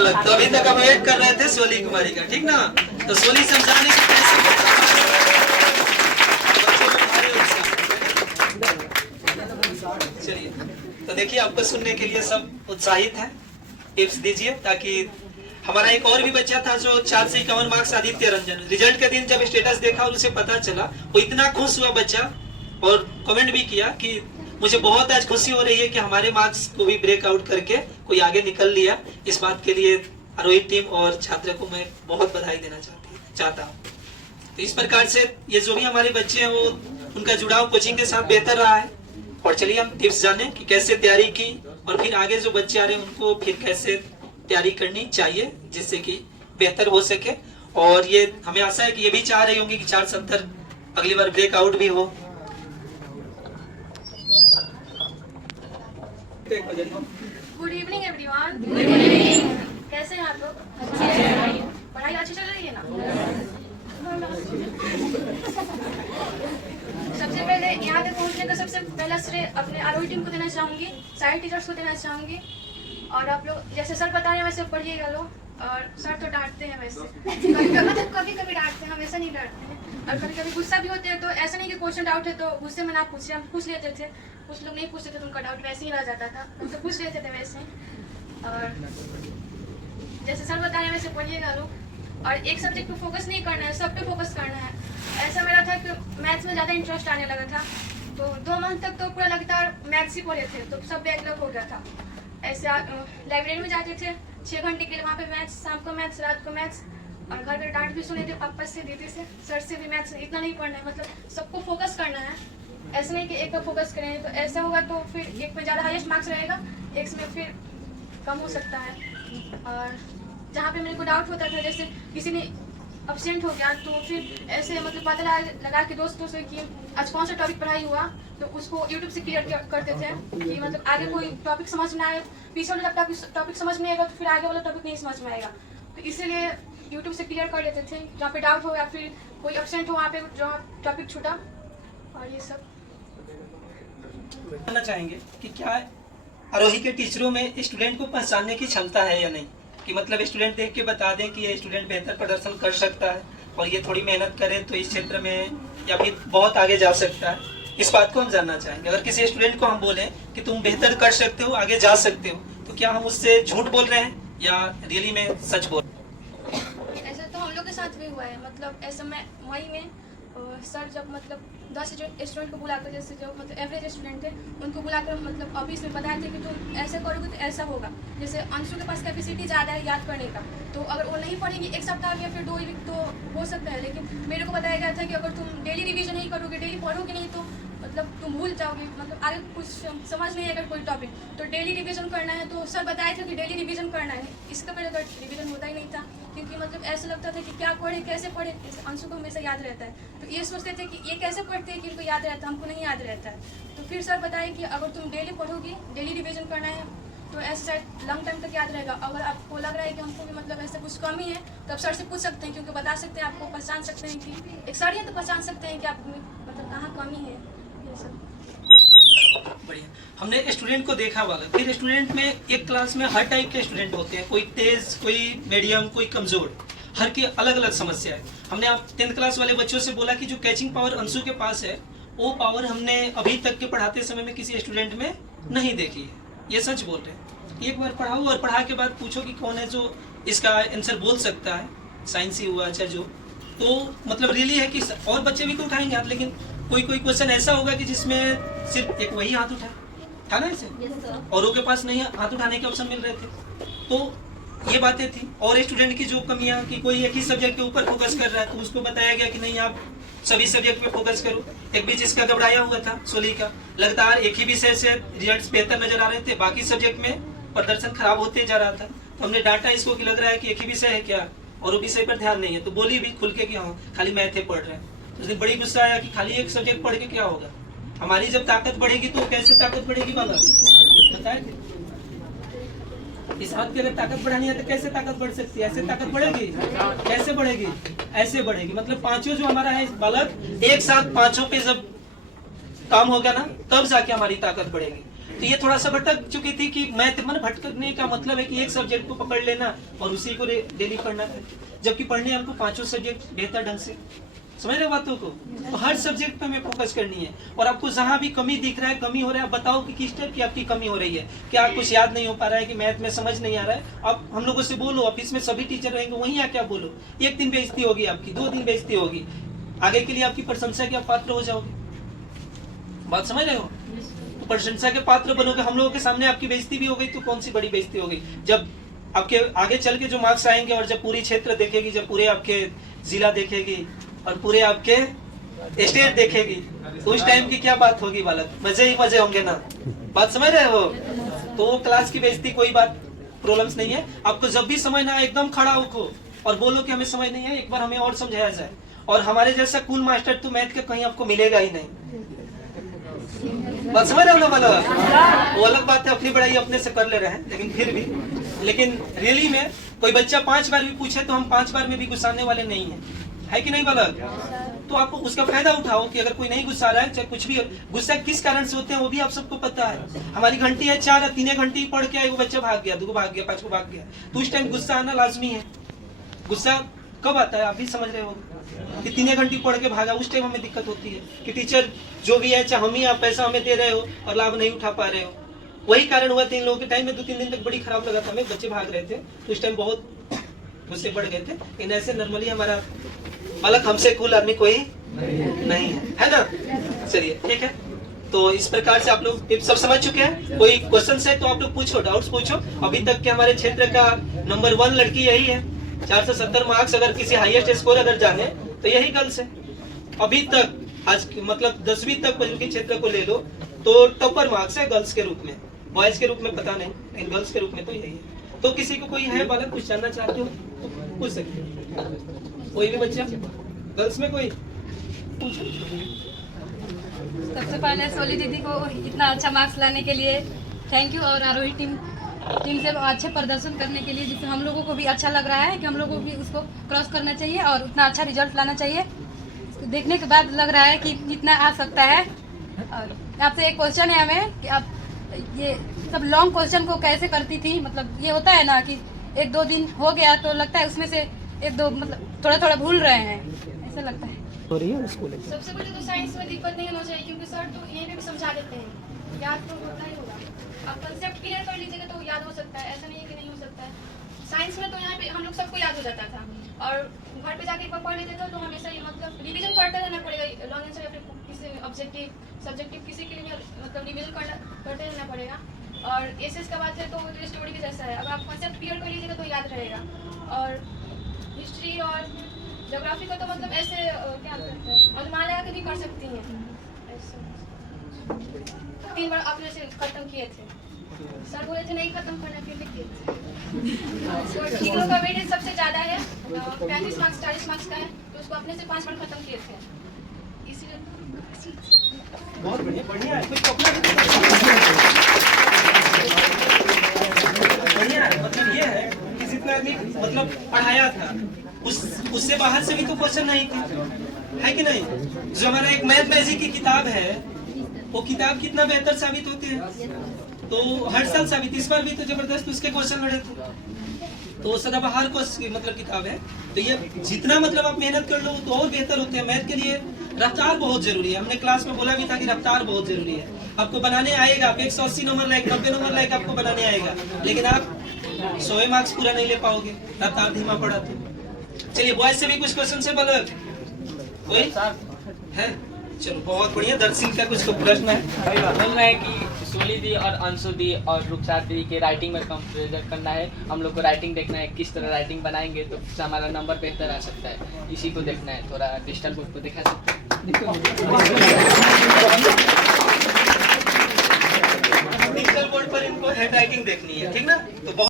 बालक। तो अभी तक हम वेट कर रहे थे सोली कुमारी का, ठीक ना। तो सोली समझाने की चलिए, तो देखिए आपको सुनने के लिए सब उत्साहित है। टिप्स दीजिए ताकि हमारा एक और भी बच्चा था जो 4 से 51 मार्क्स, आदित्य रंजन, रिजल्ट के दिन जब स्टेटस देखा और उसे पता चला, वो इतना खुश हुआ बच्चा और कमेंट भी किया कि मुझे बहुत आज खुशी हो रही है कि हमारे मार्क्स को भी ब्रेकआउट करके कोई आगे निकल लिया। इस बात के लिए आरोही टीम और छात्र को मैं बहुत बधाई देना चाहता हूँ। तो इस प्रकार से ये जो भी हमारे बच्चे हैं वो उनका जुड़ाव कोचिंग के साथ बेहतर रहा है। और चलिए हम टिप्स जाने कि कैसे तैयारी की और फिर आगे जो बच्चे आ रहे हैं उनको फिर कैसे तैयारी करनी चाहिए जिससे कि बेहतर हो सके। और ये हमें आशा है कि ये भी चाह रही होंगी कि 470 अगली बार ब्रेकआउट भी हो। Good evening everyone. Good evening. कैसे हैं आप लोग? पढ़ाई अच्छी चल रही है ना? सबसे पहले यहाँ तक पहुँचने का सबसे पहला श्रेय अपने आरोही टीम को देना चाहूँगी, सारे टीचर्स को देना चाहूँगी। और आप लोग जैसे सर बता रहे हैं वैसे पढ़िएगा लोग। और सर तो डांटते हैं वैसे, कभी कभी डांटते हैं, हमेशा नहीं डांटते हैं। और कभी कभी गुस्सा भी होते हैं, तो ऐसा नहीं कि क्वेश्चन डाउट है तो गुस्से में ना पूछे, हम पूछ लेते थे। कुछ लोग नहीं पूछते थे तो उनका डाउट वैसे ही रह जाता था, हम तो पूछ लेते थे वैसे। और जैसे सर बता रहे हैं वैसे पढ़िएगा लोग। और एक सब्जेक्ट पे फोकस नहीं करना है, सब पे फोकस करना है। ऐसा मेरा था कि मैथ्स में ज़्यादा इंटरेस्ट आने लगा था, तो 2 मंथ तक तो पूरा लगातार मैथ्स ही पढ़े थे, तो सब बैकलॉग हो गया था। ऐसे लाइब्रेरी में जाते थे 6 घंटे के लिए, वहाँ पे मैथ्स, शाम को मैथ्स, रात को मैथ्स। और घर में डांट भी सुने थे पापा से, दीदी से, सर से भी। मैथ्स इतना नहीं पढ़ना है, मतलब सबको फोकस करना है। ऐसा नहीं कि एक पर फोकस करें, तो ऐसा होगा तो फिर एक में ज़्यादा हाईएस्ट मार्क्स रहेगा, एक में फिर कम हो सकता है। और जहाँ पे मेरे को डाउट होता था, जैसे किसी ने अब्सेंट हो गया, तो फिर ऐसे मतलब पता लगा के दोस्तों से कि आज कौन सा टॉपिक पढ़ाई हुआ, तो उसको यूट्यूब से क्लियर करते थे कि मतलब आगे कोई टॉपिक समझ में आए। पीछे वाला टॉपिक समझ में आएगा तो फिर आगे वाला टॉपिक नहीं समझ में आएगा, तो इसीलिए यूट्यूब से क्लियर कर लेते थे। जहाँ पे डाउट हो या फिर कोई अब्सेंट हो, वहाँ पे जो टॉपिक छूटा। और ये सब जानना चाहेंगे कि क्या आरोही के टीचरों में स्टूडेंट को पहचानने की क्षमता है या नहीं, कि मतलब स्टूडेंट देख के बता दें कि ये स्टूडेंट बेहतर प्रदर्शन कर सकता है और ये थोड़ी मेहनत करे तो इस क्षेत्र में या फिर बहुत आगे जा सकता है। इस बात को हम जानना चाहेंगे। अगर किसी स्टूडेंट को हम बोलें कि तुम बेहतर कर सकते हो, आगे जा सकते हो, तो क्या हम उससे झूठ बोल रहे हैं या रियली में सच बोल रहे हैं? ऐसा तो हम लोग के साथ भी हुआ है। मतलब ऐसा मैं मई में सर जब मतलब 10 स्टूडेंट को बुलाकर, जैसे जो मतलब एवरेज स्टूडेंट थे उनको बुलाकर मतलब ऑफिस में बताए थे कि तुम ऐसा करोगे तो ऐसा होगा। जैसे अंशु के पास कैपेसिटी ज़्यादा है याद करने का, तो अगर वो नहीं पढ़ेगी एक सप्ताह में या फिर 2 वीक तो हो सकता है। लेकिन मेरे को बताया गया था कि अगर तुम डेली रिवीजन नहीं करोगे, डेली पढ़ोगे नहीं, तो मतलब तुम भूल जाओगे, मतलब आगे कुछ समझ नहीं आएगा कोई टॉपिक, तो डेली रिवीजन करना है। तो सर बताए थे कि डेली रिवीजन करना है। इसका पहले तो रिवीजन होता ही नहीं था, क्योंकि मतलब ऐसा लगता था कि क्या पढ़े, कैसे पढ़े। जैसे अंशु को हमेशा याद रहता है, तो ये सोचते थे कि ये कैसे पढ़ते हैं कि इनको याद रहता है, हमको नहीं याद रहता है। तो फिर सर बताए कि अगर तुम डेली पढ़ोगी, डेली रिवीजन करना है, तो ऐसे शायद लॉन्ग टाइम तक याद रहेगा। अगर आपको लग रहा है कि हमको भी मतलब ऐसा कुछ कमी है, तो आप सर से पूछ सकते हैं, क्योंकि बता सकते हैं, आपको पहचान सकते हैं कि एक सर ही तो पहचान सकते हैं कि आप मतलब कहाँ कमी है। ये सब बढ़िया। हमने स्टूडेंट को देखा वाला, फिर स्टूडेंट में एक क्लास में हर टाइप के स्टूडेंट होते हैं, कोई तेज, कोई मीडियम, कोई कमजोर, हर की अलग अलग समस्या है। हमने आप 10th क्लास वाले बच्चों से बोला कि जो कैचिंग पावर अंशु के पास है, वो पावर हमने अभी तक के पढ़ाते समय में किसी स्टूडेंट में नहीं देखी है। ये सच बोल रहे हैं। एक बार पढ़ाओ और पढ़ा के बाद पूछो कि कौन है जो इसका आंसर बोल सकता है, साइंस ही हुआ अच्छा जो, तो मतलब रियली है कि और बच्चे भी को उठाएंगे हाथ, लेकिन कोई कोई क्वेश्चन ऐसा होगा कि जिसमें सिर्फ एक वही हाथ उठाए था ना ऐसे, औरों के पास नहीं हाथ उठाने के ऑप्शन मिल रहे थे। तो ये बातें थी। और स्टूडेंट की जो कमियां कि कोई एक ही सब्जेक्ट के ऊपर फोकस कर रहा है, तो उसको बताया गया कि नहीं आप सभी सब्जेक्ट पे फोकस करो। एक बीच इसका घबराया हुआ था सोली का, लगातार एक ही विषय से रिजल्ट्स बेहतर नजर आ रहे थे, बाकी सब्जेक्ट में प्रदर्शन खराब होते जा रहा था। तो हमने डांटा इसको कि लग रहा है कि एक ही विषय है क्या, और वो विषय पर ध्यान नहीं है। तो बोली भी खुल के कि हाँ खाली मैथ ही पढ़ रहे हैं। तो उसने बड़ी गुस्सा आया कि खाली एक सब्जेक्ट पढ़ के क्या होगा, हमारी जब ताकत बढ़ेगी तो कैसे ताकत बढ़ेगी बाबा बताए थे। इस हाथ की अगर ताकत बढ़ानी है तो कैसे ताकत बढ़ सकती है, ऐसे ताकत बढ़ेगी, कैसे बढ़ेगी, ऐसे बढ़ेगी। मतलब पांचों जो हमारा है बालक, एक साथ पांचों पे जब काम होगा ना, तब जाके हमारी ताकत बढ़ेगी। तो ये थोड़ा सा भटक चुकी थी कि मैथ में भटकने का मतलब है कि एक सब्जेक्ट को पकड़ लेना और उसी को डेली पढ़ना है, जबकि पढ़ने हमको पांचों सब्जेक्ट बेहतर ढंग से। समझ रहे बातों को? तो हर सब्जेक्ट पे हमें फोकस करनी है, और आपको जहां भी कमी दिख रहा है, कमी हो रहा है, आप बताओ कि किस टाइप की आपकी कमी हो रही है। क्या कुछ याद नहीं हो पा रहा है, कि मैथ में समझ नहीं आ रहा है, आप हम लोगों से बोलो। ऑफिस में सभी टीचर रहेंगे, वहीं आके आप बोलो। एक दिन बेइज्जती होगी आपकी, 2 दिन बेइज्जती होगी, आगे के लिए आपकी प्रशंसा के आप पात्र हो जाओगे। बात समझ रहे हो? तो प्रशंसा के पात्र बनोगे, हम लोगों के सामने आपकी बेइज्जती भी हो गई तो कौन सी बड़ी बेइज्जती हो गई। जब आपके आगे चल के जो मार्क्स आएंगे, और जब पूरी क्षेत्र देखेगी, जब पूरे आपके जिला देखेगी और पूरे आपके स्टेट देखेगी, तो उस टाइम की क्या बात होगी बालक? मजे ही मजे होंगे ना। बात समझ रहे हो? तो वो क्लास की बेइज्जती कोई बात प्रॉब्लम्स नहीं है। आपको जब भी समझ ना आए, एकदम खड़ा होको और बोलो कि हमें समझ नहीं है, एक बार हमें और समझाया जाए। और हमारे जैसा कूल मास्टर तो मैथ का कहीं आपको मिलेगा ही नहीं। बात समझ रहे हो ना बालक? वो अलग बात है, अपनी बड़ाई अपने से कर ले रहे हैं, लेकिन फिर भी, लेकिन रियली में कोई बच्चा 5 बार भी पूछे तो हम 5 बार में भी गुस्साने वाले नहीं है कि नहीं बालक? तो आप उसका फायदा उठाओ कि अगर कोई नहीं गुस्सा रहा है, चाहे कुछ भी, गुस्सा किस कारण से होते हैं वो भी आप सबको पता है। हमारी घंटी है 4 या 3 घंटी पढ़ के वो बच्चा भाग गया, 2 भाग गया, 5 भाग गया, तो उस टाइम गुस्सा आना लाजमी है। गुस्सा कब आता है आप भी समझ रहे हो कि 3 घंटी पढ़ के भागा, उस टाइम हमें दिक्कत होती है कि टीचर जो भी है, चाहे हम ही आप पैसा हमें दे रहे हो और लाभ नहीं उठा पा रहे हो। वही कारण हुआ 3 लोगों के टाइम में 2-3 दिन तक बड़ी खराब लगा था हमें, बच्चे भाग रहे थे, तो उस टाइम बहुत गुस्से बढ़ गए थे। लेकिन ऐसे नॉर्मली हमारा बालक हमसे कूल आदमी कोई नहीं है ना? चलिए ठीक है, तो इस प्रकार से आप लोग सब समझ चुके हैं। कोई क्वेश्चन है तो आप लोग पूछो, डाउट्स पूछो। अभी तक के हमारे क्षेत्र का नंबर 1 लड़की यही है, 470 मार्क्स। अगर किसी हाईएस्ट स्कोर अगर जाने तो यही गर्ल्स है अभी तक। आज मतलब 10वीं तक पंचमुखी क्षेत्र को ले लो तो टॉपर मार्क्स है गर्ल्स के रूप में, बॉयज के रूप में पता नहीं, लेकिन गर्ल्स के रूप में तो यही है। तो किसी को कोई है बालक कुछ जानना चाहते हो तो पूछ सकते हो, कोई भी बच्चा गर्ल्स में कोई पूछो। सबसे पहले सोली दीदी को इतना अच्छा मार्क्स लाने के लिए थैंक यू, और आरोही टीम से अच्छे प्रदर्शन करने के लिए, जिससे हम लोगों को भी अच्छा लग रहा है कि हम लोगों को भी उसको क्रॉस करना चाहिए और उतना अच्छा रिजल्ट लाना चाहिए। देखने के बाद लग रहा है कि इतना आ सकता है। और आपसे एक क्वेश्चन है हमें कि आप ये सब लॉन्ग क्वेश्चन को कैसे करती थी? मतलब ये होता है ना कि 1-2 दिन हो गया तो लगता है उसमें से 1-2 मतलब थोड़ा भूल रहे हैं, ऐसा लगता है। सबसे पहले तो साइंस में दिक्कत नहीं होना चाहिए, क्योंकि सर तो यहीं पे भी समझा देते हैं, याद तो होता ही होगा। आप कंसेप्ट क्लियर कर लीजिएगा तो याद हो सकता है, ऐसा नहीं है कि नहीं हो सकता है। साइंस में तो यहाँ पे हम लोग सबको याद हो जाता था, और घर पे जाके एक बार पढ़ लेते थे तो हमेशा ये मतलब रिवीजन करते रहना पड़ेगा। लॉन्ग आंसर या फिर किसी ऑब्जेक्टिव सब्जेक्टिव किसी के लिए मतलब रिवीजन करते रहना पड़ेगा। और एसएस का बात है तो वो तो स्टोरी के जैसा है, अगर आप कंसेप्ट क्लियर कर लीजिएगा तो याद रहेगा। और हिस्ट्री और ज्योग्राफी को तो मतलब ऐसे क्या करते हैं, अनुमान लगा के भी कर सकती हैं। 3 बार आपने से खत्म किए थे, सर बोले थे नहीं खत्म करना, फिर भी किए थे। टीचरों का वेटेज सबसे ज़्यादा है, 35 मार्क्स 40 मार्क्स का है, तो उसको अपने से 5 बार खत्म किए थे, इसीलिए। बहुत बढ़िया बढ़िया है, बढ़िया है। मतलब ये है कि जितना आदमी मतलब पढ़ाया था उससे बाहर से भी तो क्वेश्चन नहीं थी, है कि नहीं? जो हमारा एक मैथ मैजिक की किताब है, वो किताब कितना बेहतर साबित होती है, तो हर साल साबित, इस बार भी तो जबरदस्त उसके क्वेश्चन लड़े थे, तो सदाबहार को मतलब किताब है। तो ये जितना मतलब आप मेहनत कर लो तो और बेहतर होते हैं। मैथ के लिए रफ्तार बहुत जरूरी है, हमने क्लास में बोला भी था कि रफ्तार बहुत जरूरी है। आपको बनाने आएगा, आप 180 नंबर लायक 90 नंबर लायक आपको बनाने आएगा, लेकिन आप 100 मार्क्स पूरा नहीं ले पाओगे, रफ्तार धीमा पड़ा तो। चलिए बॉयज से भी कुछ क्वेश्चन से बालक कोई है? चलो बहुत बढ़िया। दर्शन का कुछ प्रश्न है? बोल रहे हैं कि सोली दी और अंशु दी और रुखसार दी के राइटिंग में कंपेयर करना है, हम लोग को राइटिंग देखना है, किस तरह राइटिंग बनाएंगे तो हमारा नंबर बेहतर आ सकता है, इसी को देखना है। थोड़ा डिजिटल बोर्ड को दिखा सकते हैं? डिजिटल बोर्ड पर इनको हैंड राइटिंग देखनी है, ठीक ना? तो बहुत